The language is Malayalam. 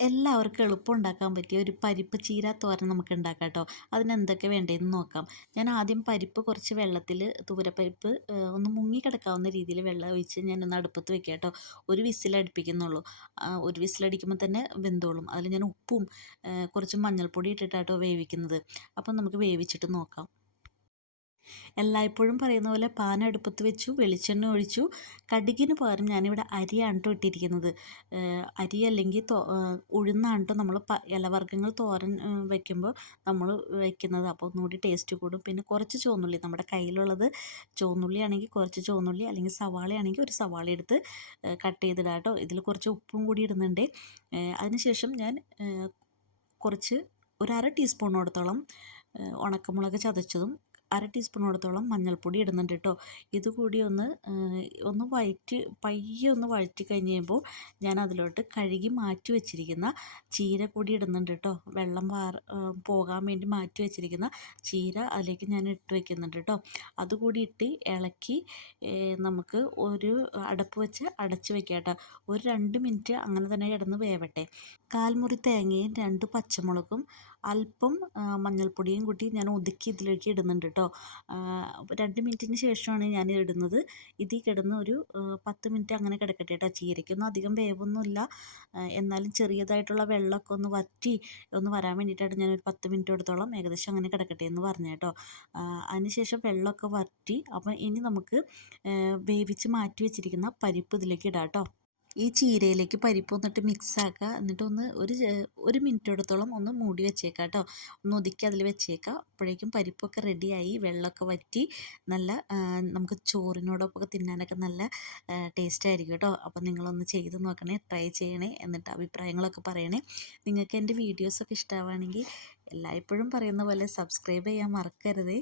എല്ലാവർക്കും എളുപ്പം ഉണ്ടാക്കാൻ പറ്റിയ ഒരു പരിപ്പ് ചീര തോരൻ നമുക്ക് ഉണ്ടാക്കാം കേട്ടോ. അതിനെന്തൊക്കെ വേണ്ടതെന്ന് നോക്കാം. ഞാൻ ആദ്യം പരിപ്പ് കുറച്ച് വെള്ളത്തിൽ തൂരപ്പരിപ്പ് ഒന്ന് മുങ്ങി കിടക്കാവുന്ന രീതിയിൽ വെള്ളം ഒഴിച്ച് ഞാനൊന്ന് അടുപ്പത്ത് വെക്കാം കേട്ടോ. ഒരു വിസിലടിപ്പിക്കുന്നുള്ളൂ. ഒരു വിസിലടിക്കുമ്പോൾ തന്നെ വെന്തോളും. അതിൽ ഞാൻ ഉപ്പും കുറച്ച് മഞ്ഞൾപ്പൊടി ഇട്ടിട്ടാട്ടോ വേവിക്കുന്നത്. അപ്പം നമുക്ക് വേവിച്ചിട്ട് നോക്കാം. എല്ലായ്പ്പോഴും പറയുന്ന പോലെ പാൻ അടുപ്പത്ത് വെച്ചു വെളിച്ചെണ്ണ ഒഴിച്ചു. കടുകിന് പകരം ഞാനിവിടെ അരിയാണ് കേട്ടോ ഇട്ടിരിക്കുന്നത്. അരി അല്ലെങ്കിൽ ഉഴുന്നാണ് കേട്ടോ നമ്മൾ ഇലവർഗങ്ങൾ തോരൻ വെക്കുമ്പോൾ നമ്മൾ വെക്കുന്നത്. അപ്പോൾ ഒന്നുകൂടി ടേസ്റ്റ് കൂടും. പിന്നെ കുറച്ച് ചുവന്നുള്ളി നമ്മുടെ കയ്യിലുള്ളത്. ചുവന്നുള്ളി ആണെങ്കിൽ കുറച്ച് ചുവന്നുള്ളി അല്ലെങ്കിൽ സവാള ആണെങ്കിൽ ഒരു സവാള എടുത്ത് കട്ട് ചെയ്തിടാം കേട്ടോ ഇതിൽ കുറച്ച് ഉപ്പും കൂടി ഇടുന്നുണ്ട്. അതിനുശേഷം ഞാൻ കുറച്ച് ഒരു അര ടീസ്പൂണോടത്തോളം ഉണക്കമുളക് ചതച്ചതും അര ടീസ്പൂണോടത്തോളം മഞ്ഞൾപ്പൊടി ഇടുന്നുണ്ട് കേട്ടോ. ഇതുകൂടി ഒന്ന് ഒന്ന് വഴറ്റി പയ്യെ ഒന്ന് വഴറ്റി കഴിഞ്ഞ് കഴിയുമ്പോൾ ഞാൻ അതിലോട്ട് കഴുകി മാറ്റി വെച്ചിരിക്കുന്ന ചീര കൂടി ഇടുന്നുണ്ട് കേട്ടോ. വെള്ളം വാർ പോകാൻ വേണ്ടി മാറ്റി വെച്ചിരിക്കുന്ന ചീര അതിലേക്ക് ഞാൻ ഇട്ട് വെക്കുന്നുണ്ട് കേട്ടോ. അതുകൂടി ഇട്ട് ഇളക്കി നമുക്ക് ഒരു അടപ്പ് വെച്ച് അടച്ച് വെക്കാം കേട്ടോ. ഒരു രണ്ട് മിനിറ്റ് അങ്ങനെ തന്നെ കിടന്ന് വേവട്ടെ. കാൽമുറി തേങ്ങയും രണ്ട് പച്ചമുളകും അല്പം മഞ്ഞൾപ്പൊടിയും കൂട്ടി ഞാൻ ഒതുക്കി ഇതിലേക്ക് ഇടുന്നുണ്ട് കേട്ടോ. രണ്ട് മിനിറ്റിന് ശേഷമാണ് ഞാൻ ഇടുന്നത്. ഇതിൽ കിടന്ന് ഒരു പത്ത് മിനിറ്റ് അങ്ങനെ കിടക്കട്ടെ കേട്ടോ. ചീരയ്ക്കൊന്നും അധികം വേവൊന്നുമില്ല. എന്നാലും ചെറിയതായിട്ടുള്ള വെള്ളമൊക്കെ ഒന്ന് വറ്റി ഒന്ന് വരാൻ വേണ്ടിയിട്ടാണ് ഞാൻ ഒരു പത്ത് മിനിറ്റ് എടുത്തോളം ഏകദേശം അങ്ങനെ കിടക്കട്ടെ എന്ന് പറഞ്ഞു കേട്ടോ. അതിനുശേഷം വെള്ളമൊക്കെ വറ്റി. അപ്പം ഇനി നമുക്ക് വേവിച്ച് മാറ്റി വെച്ചിരിക്കുന്ന പരിപ്പ് ഇതിലേക്ക് ഇടാം കേട്ടോ. ഈ ചീരയിലേക്ക് പരിപ്പ് വന്നിട്ട് മിക്സ് ആക്കുക ഒന്ന് ഒരു ഒരു മിനിറ്റോടത്തോളം ഒന്ന് മൂടി വെച്ചേക്കാം കേട്ടോ ഒന്ന് ഒതുക്കി അതിൽ വെച്ചേക്കാം. അപ്പോഴേക്കും പരിപ്പൊക്കെ റെഡിയായി. വെള്ളമൊക്കെ വറ്റി നല്ല നമുക്ക് ചോറിനോടൊപ്പം തിന്നാനൊക്കെ നല്ല ടേസ്റ്റ് ആയിരിക്കും കേട്ടോ അപ്പോൾ നിങ്ങളൊന്ന് ചെയ്ത് നോക്കണേ ട്രൈ ചെയ്യണേ എന്നിട്ട് അഭിപ്രായങ്ങളൊക്കെ പറയണേ. നിങ്ങൾക്ക് എന്റെ വീഡിയോസൊക്കെ ഇഷ്ടമാവുകയാണെങ്കിൽ എല്ലായ്പ്പോഴും പറയുന്ന പോലെ സബ്സ്ക്രൈബ് ചെയ്യാൻ മറക്കരുതേ.